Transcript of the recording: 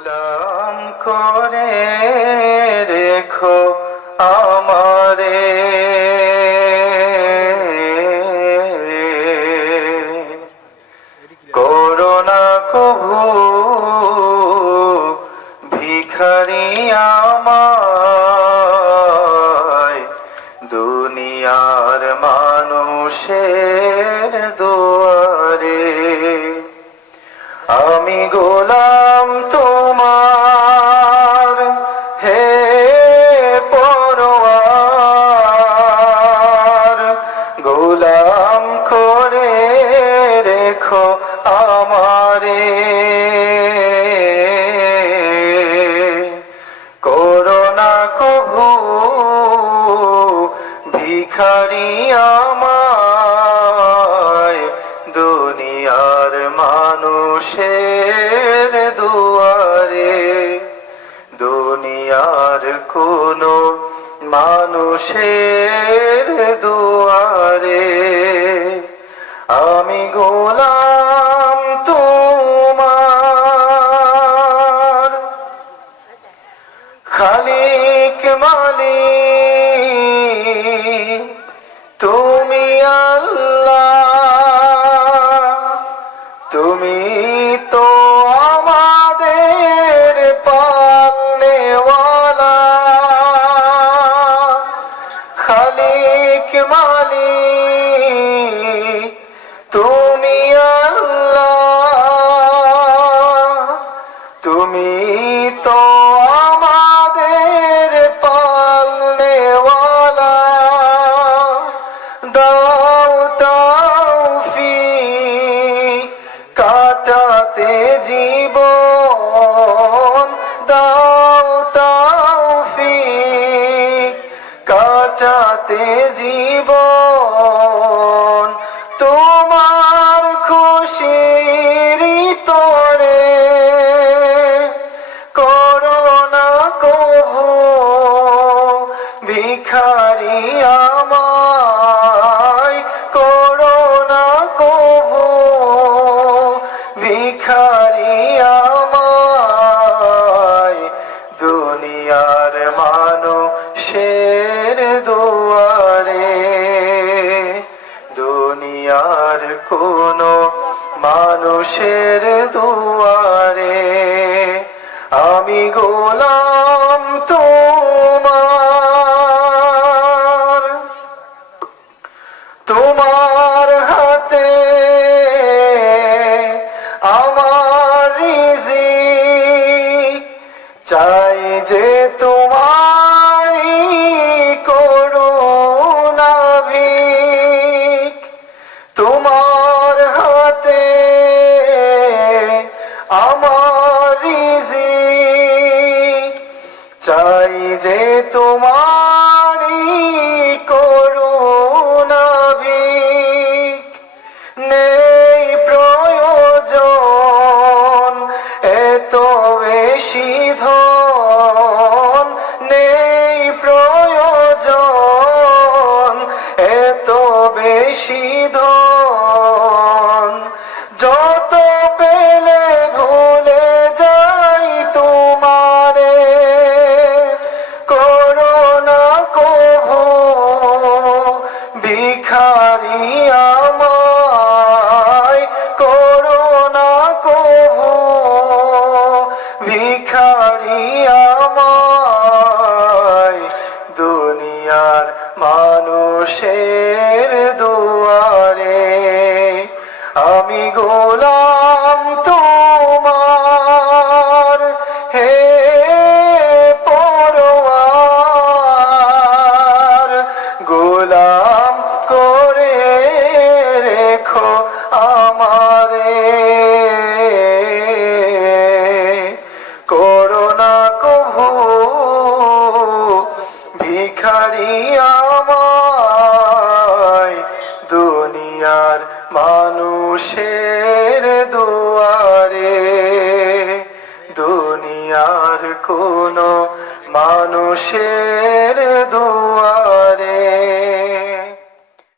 গোলাম করে রেখো আমারে। করোনা কভু ভিখারি আমায়। দুনিয়ার মানুষের দুয়ারে আমি গোলাম তোমার কোনো মানুষের দুয়ারে। আমি গোলাম তোমার। খালিক মালিক তুমি আল্লাহ। তুমি তো আমাদের পালনেওয়ালা। দাও তৌফিক কাটাতে জীবন আমি গোলাম তোমার। তোমার হাতে আমার রিজিক। চাই যে তোমারই করুণা ভিক তোমার হাতে আমার বেশি ধন আমি গোলাম তোমার হে পরোয়ার। গোলাম করে রেখো আমারে। করোনা কভু ভিখারি মানুষের দুয়ারে দুনিয়ার কোন মানুষের দুয়ারে